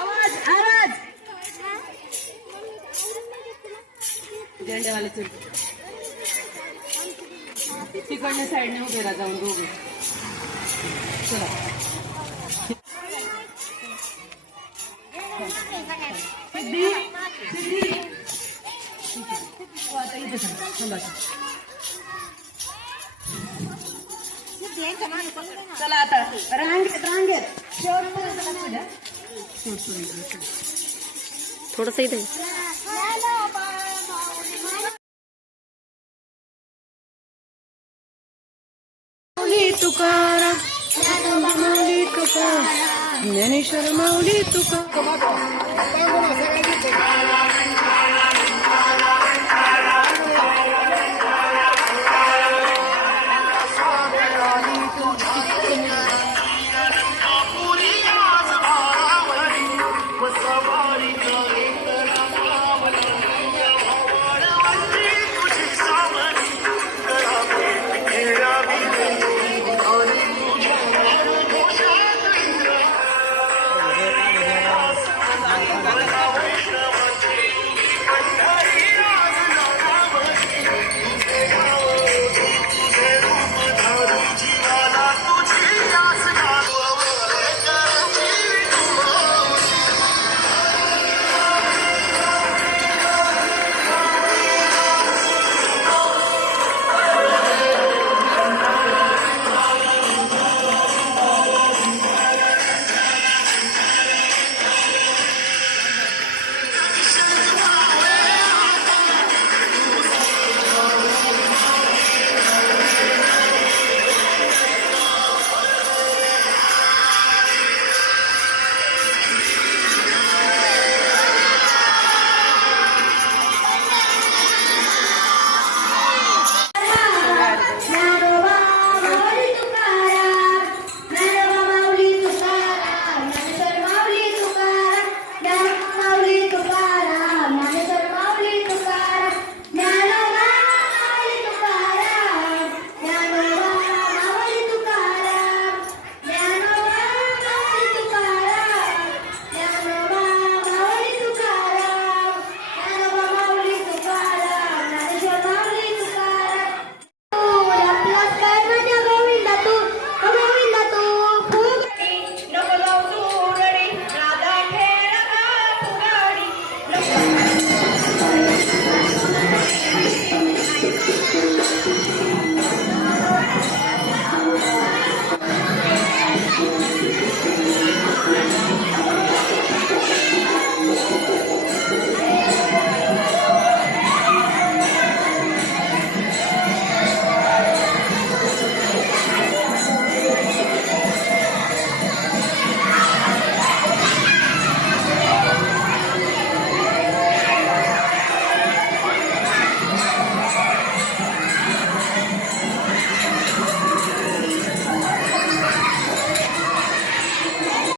आवाज आवाज. झेंडेवाले चल तिकडल्या साईडने उभे राहा जाऊन दोघे. चला. सिद्धी सिद्धी. आता इथे थांब चला आता. रांगेत रांगेत थोडस इथे. माऊली तुकाराम माऊली तुकाराम ज्ञानेश्वर माऊली तुका